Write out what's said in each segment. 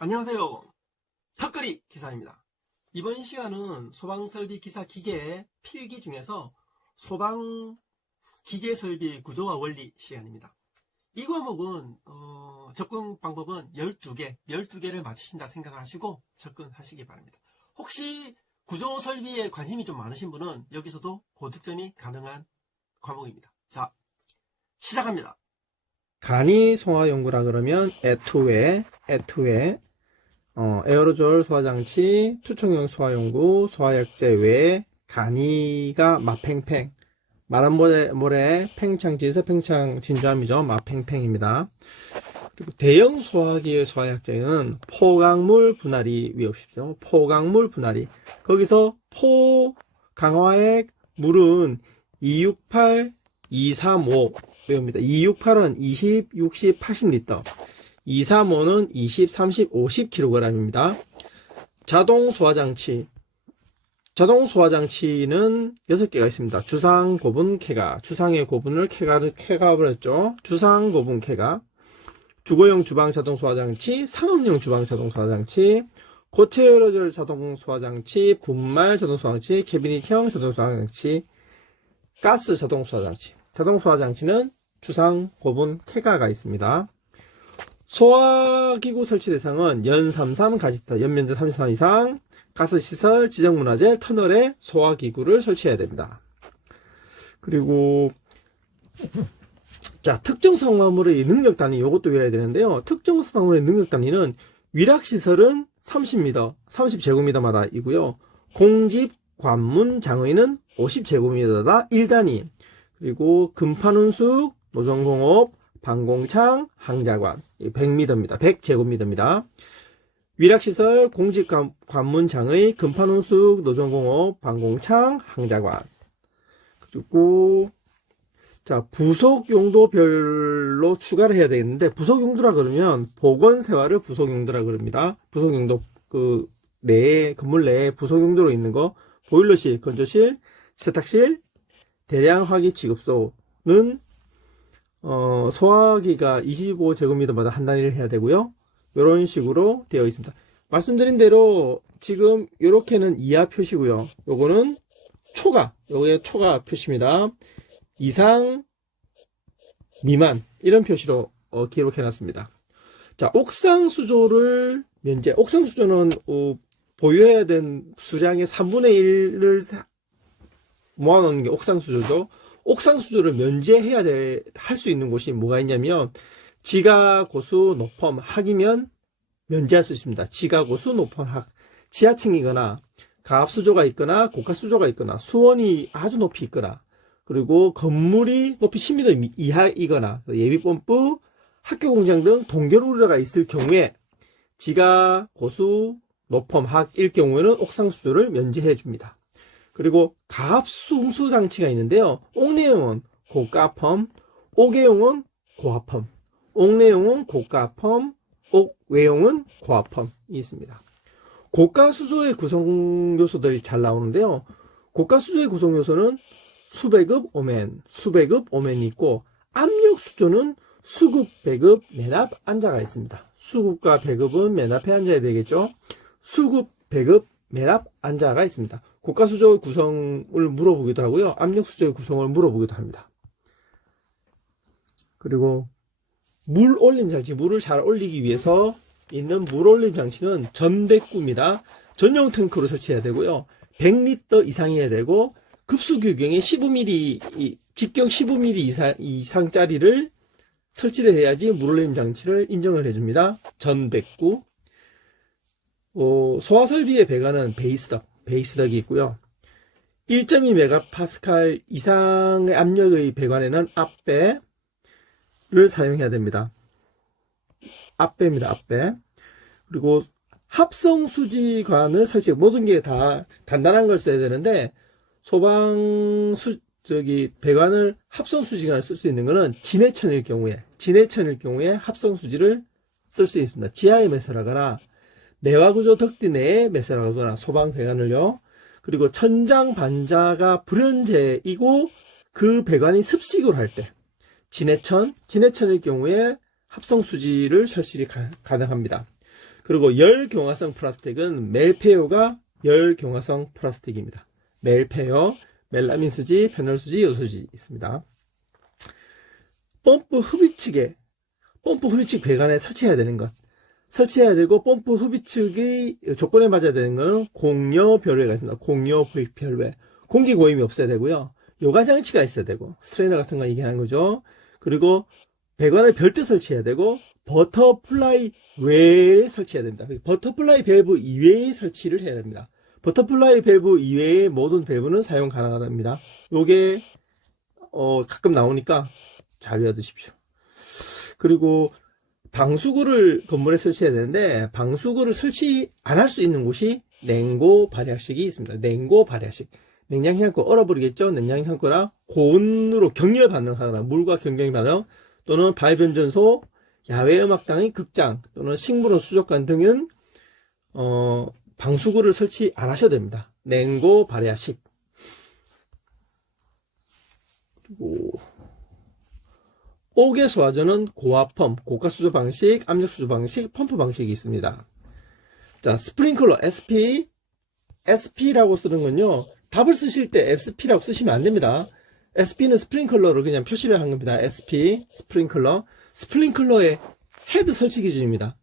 안녕하세요. 턱걸이 기사입니다. 이번 시간은 소방설비 기사 기계 필기 중에서 소방 기계 설비 구조와 원리 시간입니다. 이 과목은 접근 방법은 12개를 맞추신다 생각을 하시고 접근하시기 바랍니다. 혹시 구조 설비에 관심이 좀 많으신 분은 여기서도 고득점이 가능한 과목입니다. 자, 시작합니다. 간이 소화 연구라 그러면 애투에 에어로졸 소화장치, 투척용 소화용구, 소화약제 외에 간이가 맛팽팽, 마른 모래 팽창지에서 팽창 진주함이죠. 맛팽팽입니다. 그리고 대형 소화기의 소화약제는 포강물 분할이 위협이죠. 포강물 분할이. 거기서 포 강화액 물은 268, 235 외웁니다. 268은 20, 60, 80리터. 235는 20, 30, 50kg입니다. 자동 소화장치는 6개가 있습니다. 주상, 고분, 쾌가. 주상의 고분을 쾌가를 했죠. 주상, 고분, 쾌가. 주거용 주방 자동 소화장치, 상업용 주방 자동 소화장치, 고체 에어로졸 자동 소화장치, 분말 자동 소화장치, 캐비닛형 자동 소화장치, 가스 자동 소화장치. 자동 소화장치는 주상, 고분, 쾌가가 있습니다. 소화기구 설치 대상은 연 33 가지터, 연면적 33 이상, 가스시설, 지정문화재, 터널에 소화기구를 설치해야 됩니다. 그리고 자, 특정 사고물의 능력 단위, 이것도 외워야 되는데요. 특정 사고물의 능력 단위는 위락시설은 30m, 30제곱미터마다 이고요. 공집, 관문, 장의는 50제곱미터다 1단위. 그리고 금판운숙, 노정공업, 방공창, 항자관 100m입니다. 100제곱미터입니다. 위락시설, 공집, 관문, 장의, 금판운숙, 노정공업, 방공창, 항자관. 그리고 자, 부속 용도별로 추가를 해야 되겠는데, 부속 용도라 그러면 보건생활을 부속 용도라 그럽니다. 부속 용도 내에 건물 내에 부속 용도로 있는 거, 보일러실, 건조실, 세탁실, 대량 화기 취급소는 소화기가 25제곱미터마다 한 단위를 해야 되고요. 이런 식으로 되어 있습니다. 말씀드린 대로 지금 이렇게는 이하 표시고요. 요거는 초과, 요게 초과 표시입니다. 이상, 미만 이런 표시로 기록해 놨습니다. 자, 옥상 수조를 면제. 옥상 수조는 보유해야 된 수량의 3분의 1을 모아놓는 게 옥상 수조죠. 옥상 수조를 면제해야 할 수 있는 곳이 뭐가 있냐면 지가, 고수, 노펌, 학이면 면제할 수 있습니다. 지가, 고수, 노펌, 학. 지하층이거나 가압 수조가 있거나 고가 수조가 있거나 수온이 아주 높이 있거나 그리고 건물이 높이 10m 이하이거나 예비펌프, 학교공장 등 동결 우려가 있을 경우에 지가, 고수, 노펌, 학일 경우에는 옥상 수조를 면제해 줍니다. 그리고 가압 순수 장치가 있는데요. 옥내용은 고가펌, 옥외용은 고하펌, 옥내용은 고가펌, 옥외용은 고하펌이 있습니다. 고가 수조의 구성 요소들이 잘 나오는데요. 고가 수조의 구성 요소는 수배급 오맨이 있고, 압력 수조는 수급, 배급, 맨 앞 앉아가 있습니다. 수급과 배급은 맨 앞에 앉아야 되겠죠. 수급, 배급, 맨 앞 앉아가 있습니다. 고가 수조의 구성을 물어보기도 하고요. 압력 수조의 구성을 물어보기도 합니다. 그리고 물 올림 장치, 물을 잘 올리기 위해서 있는 물 올림 장치는 전백구입니다. 전용 탱크로 설치해야 되고요. 100리터 이상이어야 되고, 급수 규경에 15mm, 직경 15mm 이상짜리를 설치를 해야지 물올림 장치를 인정을 해줍니다. 전백구. 소화설비의 배관은 베이스덕이 있고요. 1.2메가파스칼 이상의 압력의 배관에는 앞배를 사용해야 됩니다. 앞배입니다. 앞배. 그리고 합성수지관을 설치, 모든 게 다 단단한 걸 써야 되는데, 배관을 합성수지관을 쓸 수 있는 거는 진해천일 경우에 합성수지를 쓸 수 있습니다. 지하에 매설하거나, 내화구조 덕지 내에 매설하거나, 소방배관을요. 그리고 천장 반자가 불연제이고, 그 배관이 습식으로 할 때, 진해천일 경우에 합성수지를 설치가 가능합니다. 그리고 열경화성 플라스틱은 멜페요가 열경화성 플라스틱입니다. 멜페요, 멜라민 수지, 페놀 수지, 요소지 있습니다. 펌프 흡입측에 펌프 흡입측 배관에 설치해야 되는 것. 설치해야 되고 펌프 흡입측의 조건에 맞아야 되는 것은 공여 별외가 있습니다. 공여 별외. 공기 고임이 없어야 되고요. 요가 장치가 있어야 되고 스트레이너 같은 거 얘기하는 거죠. 그리고 배관을 별도 설치해야 되고 버터플라이 외에 설치해야 됩니다. 버터플라이 밸브 이외에 설치를 해야 됩니다. 버터플라이 밸브 이외의 모든 밸브는 사용 가능하답니다. 요게 가끔 나오니까 잘 외워두십시오. 그리고 방수구를 건물에 설치해야 되는데 방수구를 설치 안 할 수 있는 곳이 냉고 발약식이 있습니다. 냉고 발약식. 냉장 해안고 얼어버리겠죠. 냉장 해안고라 고온으로 격렬 반응하거나 물과 경쟁 반응 또는 발변전소, 야외 음악당의 극장 또는 식물원 수족관 등은 방수구를 설치 안 하셔도 됩니다. 냉고 발야식. 그리고 옥외 소화전은 고압펌, 고가수조 방식, 압력수조 방식, 펌프 방식이 있습니다. 자, 스프링클러 SP라고 쓰는 건요. 답을 쓰실 때 SP라고 쓰시면 안 됩니다. SP는 스프링클러로 그냥 표시를 한 겁니다. SP, 스프링클러. 스프링클러의 헤드 설치 기준입니다.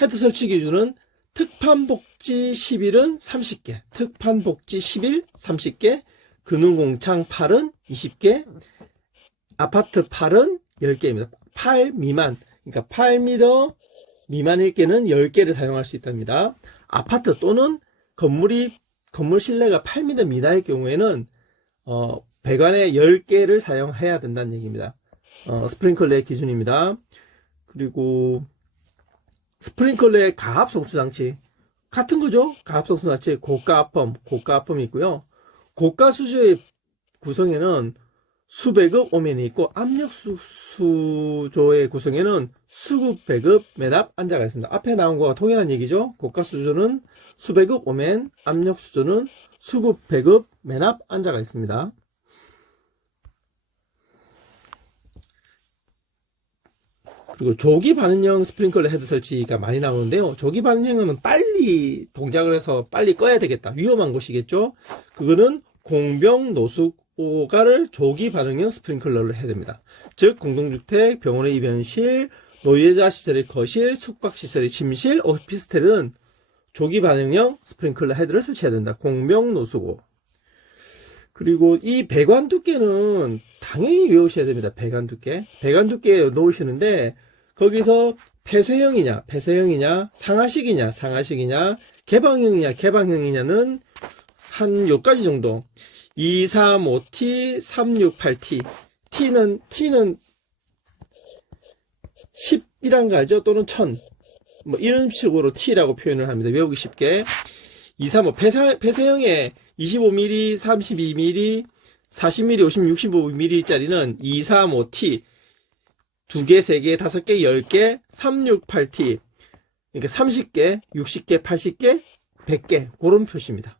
헤드 설치 기준은 특판복지 11은 30개, 특판복지 11, 30개, 근흥공창 8은 20개, 아파트 8은 10개입니다. 8 미만, 그러니까 8m 미만일 때는 10개를 사용할 수 있답니다. 아파트 또는 건물 실내가 8m 미만일 경우에는 배관에 10개를 사용해야 된다는 얘기입니다. 스프링클러의 기준입니다. 그리고 스프링클러의 가압 송수 장치 같은 거죠. 가압 송수 장치 고가압펌이 있고요. 고가 수조의 구성에는 수배급 오면이 있고 압력 수조의 구성에는 수급, 배급, 맨압, 안자가 있습니다. 앞에 나온 거와 동일한 얘기죠. 고가 수조는 수배급 오면, 압력 수조는 수급, 배급, 맨압, 안자가 있습니다. 그리고 조기 반응형 스프링클러 헤드 설치가 많이 나오는데요. 조기 반응형은 빨리 동작을 해서 빨리 꺼야 되겠다. 위험한 곳이겠죠. 그거는 공병 노숙오가를 조기 반응형 스프링클러를 해야 됩니다. 즉 공동주택, 병원의 입원실, 노예자 시설의 거실, 숙박시설의 침실, 오피스텔은 조기 반응형 스프링클러 헤드를 설치해야 된다. 공병 노숙오. 그리고 이 배관 두께는 당연히 외우셔야 됩니다. 배관 두께 놓으시는데 거기서 폐쇄형이냐, 상하식이냐, 개방형이냐는 한 요까지 정도. 235T, 368T. T는 10이란 거 알죠? 또는 1000. 뭐 이런 식으로 T라고 표현을 합니다. 외우기 쉽게. 235 폐쇄형에 25mm, 32mm, 40mm, 50mm, 65mm 짜리는 235T 2개, 3개, 5개, 10개, 368T 그러니까 30개, 60개, 80개, 100개 그런 표시입니다.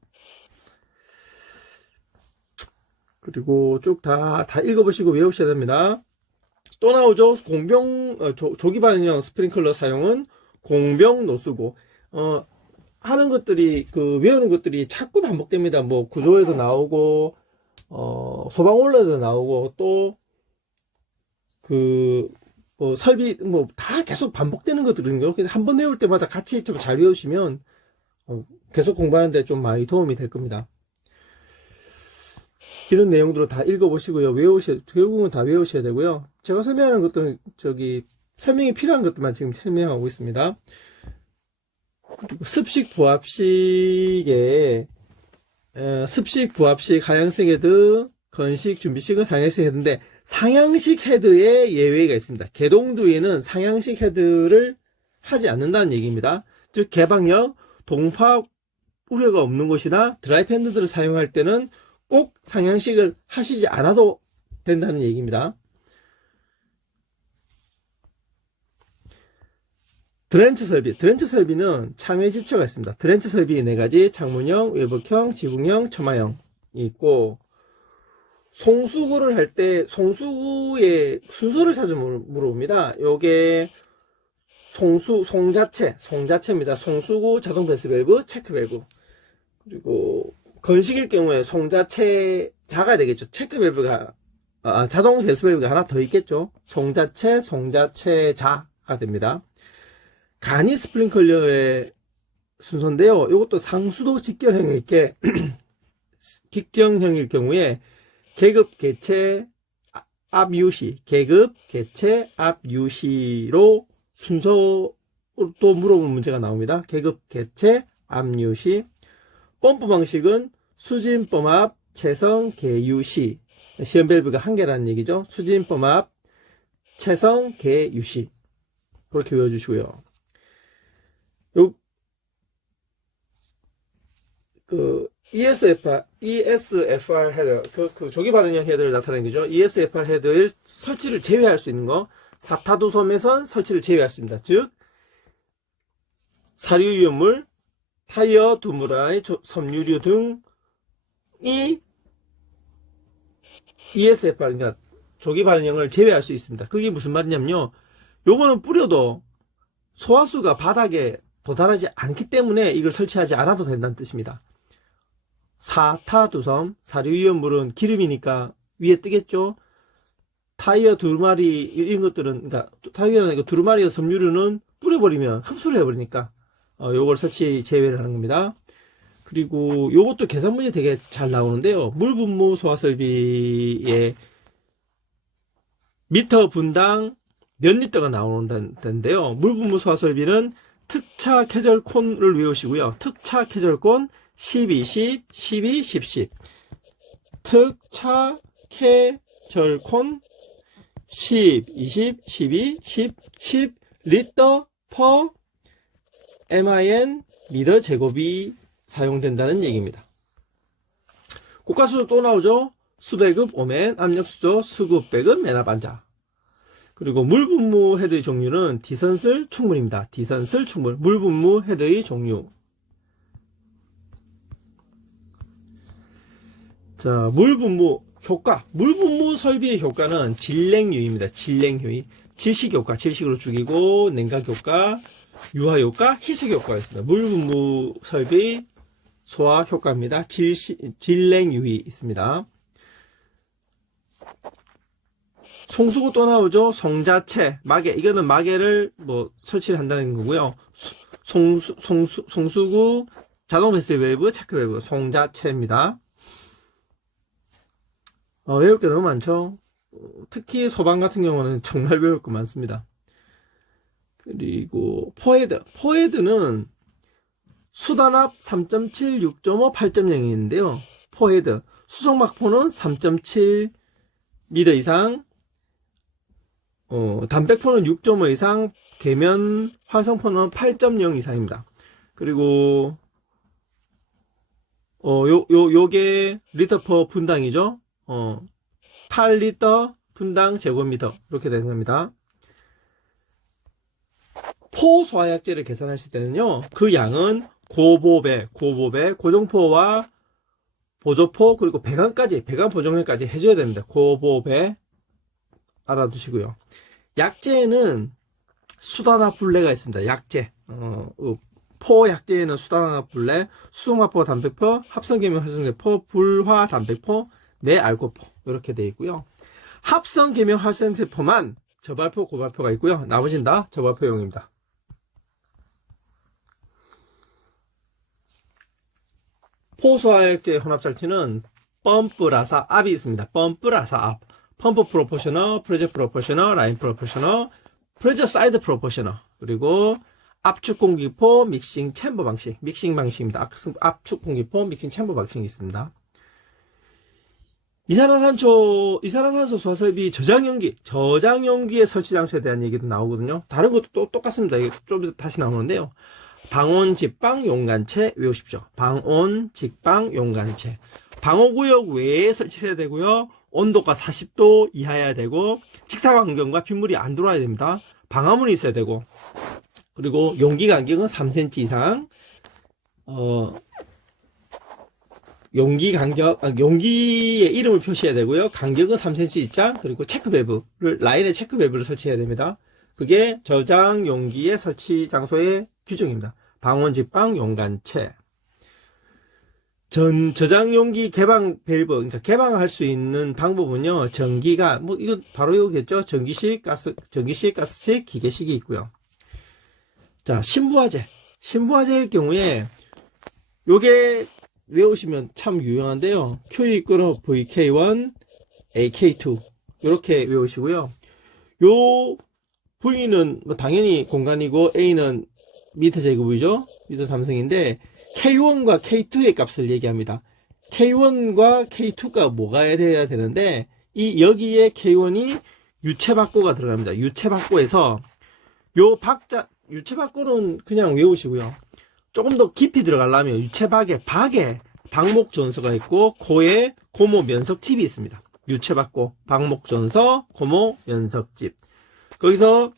그리고 쭉 다 읽어보시고 외우셔야 됩니다. 또 나오죠. 조기 반응형 스프링클러 사용은 공병 노수고 하는 것들이 외우는 것들이 자꾸 반복됩니다. 뭐 구조에도 나오고 소방원로에도 나오고 또 설비 다 계속 반복되는 것들은요. 그래서 한 번 외울 때마다 같이 좀 잘 외우시면 계속 공부하는데 좀 많이 도움이 될 겁니다. 이런 내용들을 다 읽어보시고요. 결국은 다 외우셔야 되고요. 제가 설명하는 것들은 설명이 필요한 것들만 지금 설명하고 있습니다. 그리고 습식 부합식 하향식 헤드, 건식 준비식은 상향식 헤드인데 상향식 헤드에 예외가 있습니다. 개동두에는 상향식 헤드를 하지 않는다는 얘기입니다. 즉 개방형, 동파 우려가 없는 곳이나 드라이팬들을 사용할 때는 꼭 상향식을 하시지 않아도 된다는 얘기입니다. 드렌치 설비는 참여 지처가 있습니다. 드렌치 설비 4가지, 창문형, 외벽형, 지붕형, 처마형이 있고, 송수구를 할 때 송수구의 순서를 자주 물어봅니다. 요게 송자체입니다. 송수구 자동 배스 밸브, 체크 밸브. 그리고 건식일 경우에 송자체 자가 되겠죠. 체크 밸브가 자동 배스 밸브가 하나 더 있겠죠. 송자체 자가 됩니다. 간이 스프링클러의 순서인데요. 이것도 상수도 직경형일 경우에 계급 개체 앞 유시로 순서로 또 물어보는 문제가 나옵니다. 계급 개체 앞 유시. 펌프 방식은 수진 펌압 체성 개유시. 시험 밸브가 한 개라는 얘기죠. 수진 펌압 체성 개유시. 그렇게 외워주시고요. ESFR 헤더, 조기 반응형 헤더를 나타내는 거죠. ESFR 헤더의 설치를 제외할 수 있는 거, 사타두섬에선 설치를 제외할 수 있습니다. 즉, 사류 유연물, 타이어, 두무라이, 섬유류 등이 ESFR, 그러니까 조기 반응형을 제외할 수 있습니다. 그게 무슨 말이냐면요. 요거는 뿌려도 소화수가 바닥에 도달하지 않기 때문에 이걸 설치하지 않아도 된다는 뜻입니다. 사타두섬, 사류이온물은 기름이니까 위에 뜨겠죠. 타이어 두루마리 이런 것들은, 그러니까 타이어나 두루마리와 섬유류는 뿌려버리면 흡수를 해버리니까 요걸 설치 제외를 하는 겁니다. 그리고 요것도 계산 문제 되게 잘 나오는데요. 물분무 소화설비의 미터 분당 몇 리터가 나오는데요. 물분무 소화설비는 특차 캐절콘을 외우시고요. 특차 캐절콘 10, 20, 12, 10, 10. 특차 캐절콘 10, 20, 12, 10, 10 리터 퍼 MIN 미터 제곱이 사용된다는 얘기입니다. 고가수도 또 나오죠. 수배급 오멘, 압력수조, 수급배급 매납안자. 그리고 물분무 헤드의 종류는 디선슬 충분입니다. 디선슬 충분. 물분무 헤드의 종류. 자, 물분무 효과. 물분무 설비의 효과는 진냉유입니다. 진냉유의. 질식효과. 질식으로 죽이고, 냉각효과, 유화효과, 희석효과가 있습니다. 물분무 설비 소화 효과입니다. 진냉유의 있습니다. 송수구 또 나오죠. 송자체, 마개. 이거는 마개를 설치를 한다는 거고요. 송수구, 자동 배슬 밸브, 체크 밸브, 송자체입니다. 외울 게 너무 많죠. 특히 소방 같은 경우는 정말 외울 거 많습니다. 그리고 포헤드는 수단압 3.7, 6.5, 8.0이 있는데요. 포헤드. 수송막포는 3.7m 이상, 담백포는 6.5 이상, 계면 활성포는 8.0 이상입니다. 그리고, 요게 리터 퍼 분당이죠. 8리터 분당 제곱미터. 이렇게 되는 겁니다. 포소화약제를 계산하실 때는요, 그 양은 고보배, 고정포와 보조포, 그리고 배관 보정량까지 해줘야 됩니다. 고보배 알아두시고요. 약제에는 수단화 분래가 있습니다. 약제. 포 약제에는 수단화 분래, 수송화포, 담백포, 합성계면 활성제포, 불화 담백포, 내알코포 이렇게 되어 있고요. 합성계면 활성제포만 저발포, 고발포가 있고요. 나머지는 다 저발포용입니다. 포소화약제 혼합장치는 펌프라사 압이 있습니다. 펌프라사 압, 펌프 프로포셔너, 프레저 프로포셔너, 라인 프로포셔너, 프레저 사이드 프로포셔너, 그리고 압축 공기포 믹싱 챔버 방식, 믹싱 방식입니다. 압축 공기포 믹싱 챔버 방식이 있습니다. 이산화탄소 소화설비 저장용기의 설치 장치에 대한 얘기도 나오거든요. 다른 것도 또 똑같습니다. 좀 이따 다시 나오는데요. 방온 직방 용관체 외우십시오. 방온 직방 용관체. 방호구역 외에 설치해야 되고요. 온도가 40도 이하여야 되고, 직사광경과 빗물이 안 들어와야 됩니다. 방화문이 있어야 되고, 그리고 용기 간격은 3cm 이상, 용기의 이름을 표시해야 되고요. 간격은 3cm 이상, 그리고 라인에 체크 밸브를 설치해야 됩니다. 그게 저장 용기의 설치 장소의 규정입니다. 방원직방 용관체. 저장 용기 개방 밸브, 그러니까 개방할 수 있는 방법은요, 전기가, 이거 바로 이거겠죠? 전기식, 가스식, 기계식이 있고요. 자, 신부화재. 신부화재의 경우에, 요게 외우시면 참 유용한데요. Q 이끌어 VK1, AK2. 이렇게 외우시고요. 요 V는 당연히 공간이고, A는 미터 제곱이죠? 미터 삼성인데, K1과 K2의 값을 얘기합니다. K1과 K2가 뭐가 돼야 되는데, 여기에 K1이 유체박고가 들어갑니다. 유체박고에서, 유체박고는 그냥 외우시고요. 조금 더 깊이 들어가려면 유체박에 방목전서가 있고, 고에 고모 면석집이 있습니다. 유체박고, 방목전서, 고모 면석집. 거기서,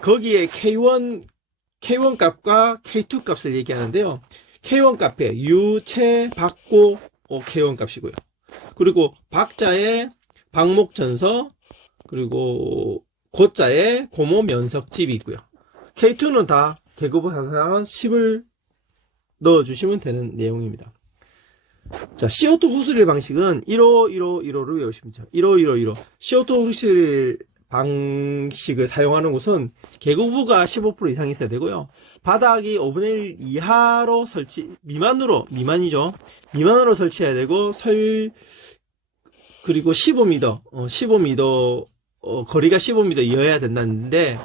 거기에 K1 값과 K2 값을 얘기하는데요. K1 값에 유체박고 K1 값이고요. 그리고 박자에 방목전서, 그리고 고자에 고모 면석집이 있고요. K2는 다 계급을 사상한 10을 넣어주시면 되는 내용입니다. 자, CO2 호스릴 방식은 1515를 외우시면 돼요. 151515. CO2 호스릴 방식을 사용하는 곳은 계급부가 15% 이상 있어야 되고요. 바닥이 5분의 1 이하로 미만이죠. 미만으로 설치해야 되고, 그리고 15m, 거리가 15m이어야 된다는데,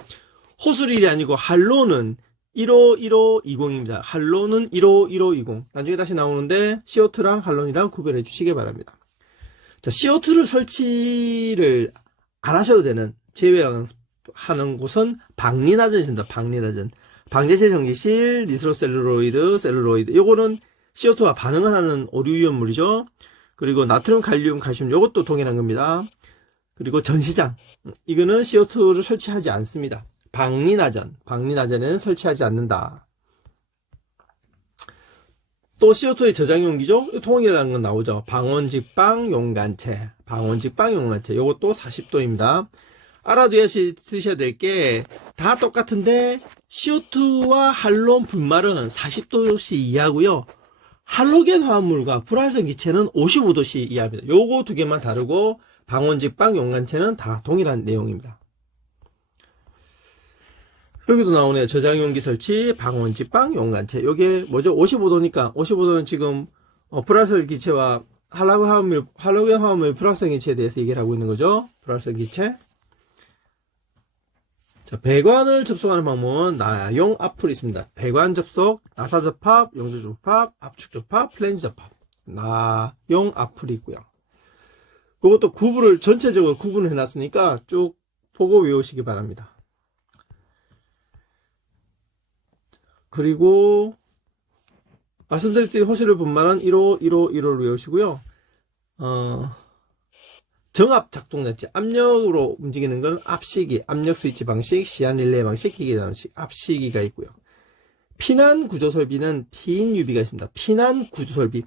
호스릴이 아니고 할로는 151520입니다. 할로는 151520. 나중에 다시 나오는데, CO2랑 할론이랑 구별해 주시기 바랍니다. 자, CO2를 설치를 안 하셔도 되는, 제외하는 곳은 박리나전입니다. 박리나전. 방제체 전기실, 니트로셀룰로이드, 요거는 CO2와 반응을 하는 오류위험물이죠. 그리고 나트륨, 칼륨, 칼슘, 요것도 동일한 겁니다. 그리고 전시장. 이거는 CO2를 설치하지 않습니다. 박리나전에는 설치하지 않는다. 또 CO2의 저장용기죠. 통일이라는 건 나오죠. 방원직방 용관체. 요것도 40도입니다. 알아두셔야 될 게 다 똑같은데 CO2와 할론 분말은 40도씨 이하고요. 할로겐 화합물과 불활성 기체는 55도씨 이하입니다. 요거 두 개만 다르고 방원직방 용관체는 다 동일한 내용입니다. 여기도 나오네요. 저장용기 설치, 방원직방 용관체. 요게 뭐죠? 55도니까 55도는 지금 불활성 기체와 할로겐 화합물 불활성 기체에 대해서 얘기를 하고 있는 거죠. 불활성 기체. 자, 배관을 접속하는 방법은 나용 앞풀이 있습니다. 배관 접속, 나사 접합, 용접 접합, 압축 접합, 플랜지 접합. 나용 앞풀이 있고요. 이것도 전체적으로 구분을 해놨으니까 쭉 보고 외우시기 바랍니다. 그리고 말씀드렸듯이 호스릴 분말은 151515를 외우시고요. 정압 작동장치, 압력으로 움직이는 건 압시기, 압력 스위치 방식, 시한 릴레이 방식, 기계 방식, 압시기가 있고요. 피난 구조 설비는 피인 유비가 있습니다. 피난 구조 설비.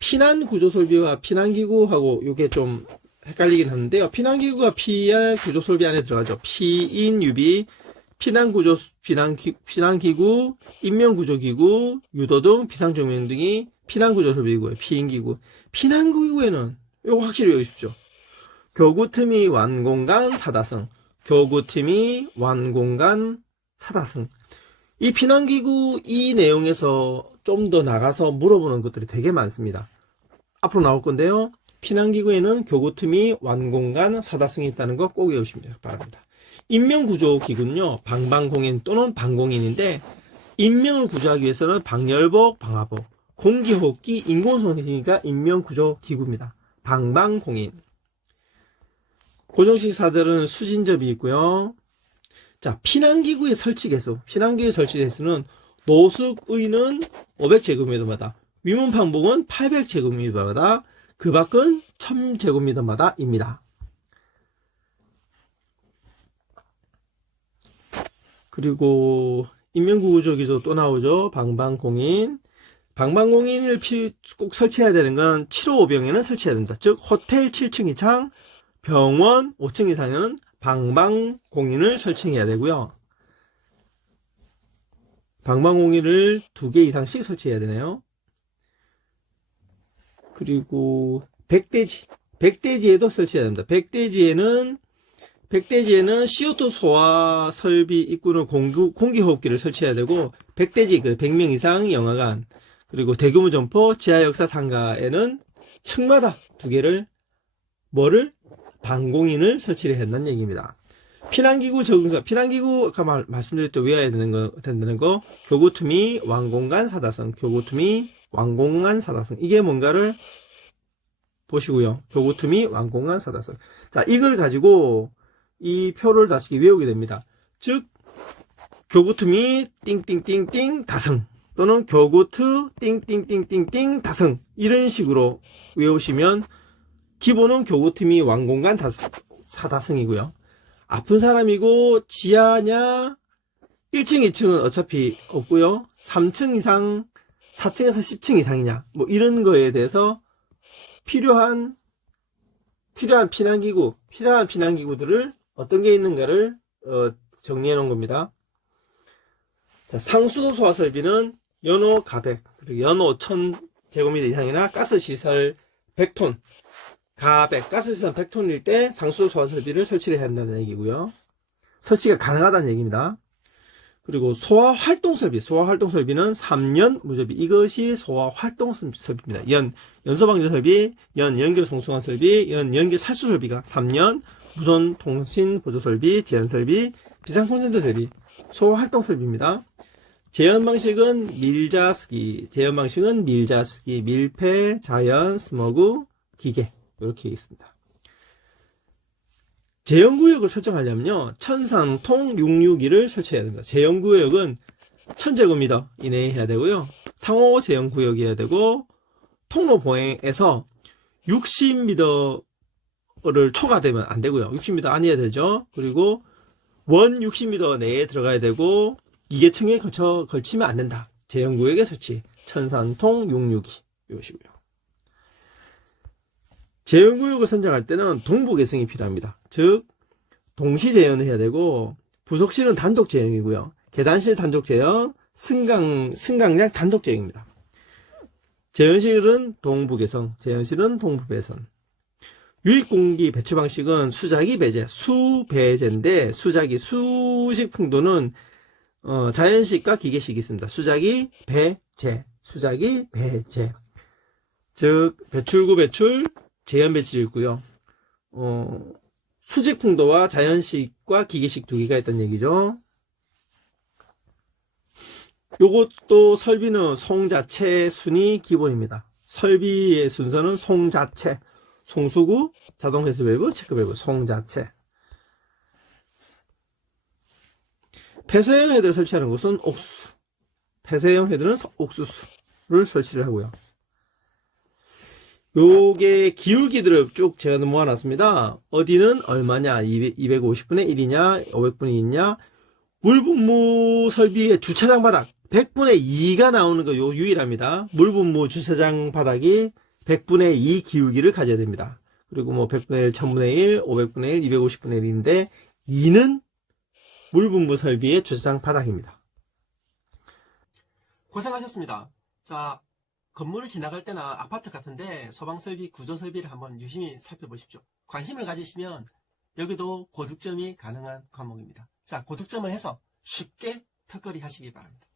피난 구조 설비와 피난 기구하고 이게 좀 헷갈리긴 하는데요. 피난 기구가 피난 구조 설비 안에 들어가죠. 피인 유비, 피난 기구, 인명 구조 기구, 유도등, 비상조명 등이 피난 구조 설비고요. 피인 기구. 피난 기구에는 이거 확실히 외우십시오. 교구 틈이 완공간 사다승. 이 피난기구 이 내용에서 좀 더 나가서 물어보는 것들이 되게 많습니다. 앞으로 나올 건데요. 피난기구에는 교구 틈이 완공간 사다승이 있다는 거 꼭 외우시면 바랍니다. 인명구조기구는요. 방방공인 또는 방공인인데 인명을 구조하기 위해서는 방열복, 방화복, 공기호흡기, 인공호흡이 있으니까 인명구조기구입니다. 방방공인. 고정식 사들은 수진접이 있고요. 자, 피난기구의 설치 개수. 피난기구의 설치 개수는 노숙의는 500제곱미터마다, 위문판복은 800제곱미터마다, 그 밖은 1000제곱미터마다입니다. 그리고 인명구조기도 또 나오죠. 방방공인. 방방공인을 꼭 설치해야 되는 건 755병에는 설치해야 됩니다. 즉 호텔 7층 이상, 병원 5층 이상은 방방공인을 설치해야 되고요. 방방공인을 2개 이상씩 설치해야 되네요. 그리고 백대지에도 설치해야 됩니다. 백대지에는 CO2 소화 설비 입구는 공기호흡기를 설치해야 되고, 백대지 100명 이상 영화관, 그리고 대규모 점포 지하 역사 상가에는 층마다 2개를 방공인을 설치를 해야 된다는 얘기입니다. 피난기구 적응사, 피난기구 아까 말씀드릴 때 외워야 된다는 거, 교구투미 왕공간 사다성, 교구투미 왕공간 사다성, 이게 뭔가를 보시고요. 교구투미 왕공간 사다성. 자, 이걸 가지고 이 표를 다시 외우게 됩니다. 즉, 교구투미 띵띵띵띵 다성 또는 교구투 띵띵띵띵띵 다성, 이런 식으로 외우시면 기본은 교구투미 왕공간 사다성이고요. 아픈 사람이고 지하냐 1층 2층은 어차피 없고요. 3층 이상 4층에서 10층 이상이냐 뭐 이런 거에 대해서 필요한 피난기구들을 어떤 게 있는가를 정리해 놓은 겁니다. 자, 상수도 소화 설비는 연호 가백, 그리고 연호 1000제곱미터 이상이나 가스시설 100톤, 가백, 가스시설 100톤일 때 상수도 소화 설비를 설치를 해야 한다는 얘기고요. 설치가 가능하다는 얘기입니다. 그리고 소화활동설비, 소화활동설비는 3년 무접비, 이것이 소화활동설비입니다. 연소방전설비, 연결송수관 설비, 연결살수설비가 3년, 무선 통신 보조설비, 제연설비, 비상콘센트 설비, 소화활동설비입니다. 제연 방식은 밀자쓰기, 밀폐, 자연, 스모그, 기계, 이렇게 있습니다. 제연구역을 설정하려면요, 천상통 662를 설치해야 됩니다. 제연구역은 1000제곱미터 이내에 해야 되고요, 상호 제연구역이어야 되고, 통로 보행에서 60m를 초과되면 안 되고요. 60m 아니어야 되죠. 그리고 원 60m 내에 들어가야 되고, 이계층에 걸치면 안 된다. 제연구역의 설치, 천상통 662 이것이고요. 제연구역을 선정할 때는 동부계승이 필요합니다. 즉, 동시제연을 해야 되고, 부속실은 단독제연이고요. 계단실 단독제연, 승강장 단독제연입니다. 제연실은 동부계성, 제연실은 동부배선. 유입공기 배출 방식은 수자기 배제, 수배제인데, 수식 풍도는 자연식과 기계식이 있습니다. 수자기 배제. 즉, 배출구 배출, 제연 배출이 있고요. 수직 풍도와 자연식과 기계식 2개가 있다는 얘기죠. 요것도 설비는 송자체 순위 기본입니다. 설비의 순서는 송자체, 송수구, 자동 회수 밸브, 체크 밸브, 송자체. 폐쇄형 헤드를 설치하는 것은 옥수수. 폐쇄형 헤드는 옥수수를 설치를 하고요. 요게 기울기들을 쭉 제가 모아놨습니다. 어디는 얼마냐, 250분의 1이냐, 500분의 2냐, 물분무 설비의 주차장 바닥 100분의 2가 나오는 거 요 유일합니다. 물분무 주차장 바닥이 100분의 2 기울기를 가져야 됩니다. 그리고 뭐 100분의 1, 1000분의 1, 500분의 1, 250분의 1인데 2는 물분무 설비의 주차장 바닥입니다. 고생하셨습니다. 자, 건물을 지나갈 때나 아파트 같은데 소방설비, 구조설비를 한번 유심히 살펴보십시오. 관심을 가지시면 여기도 고득점이 가능한 과목입니다. 자, 고득점을 해서 쉽게 턱걸이 하시기 바랍니다.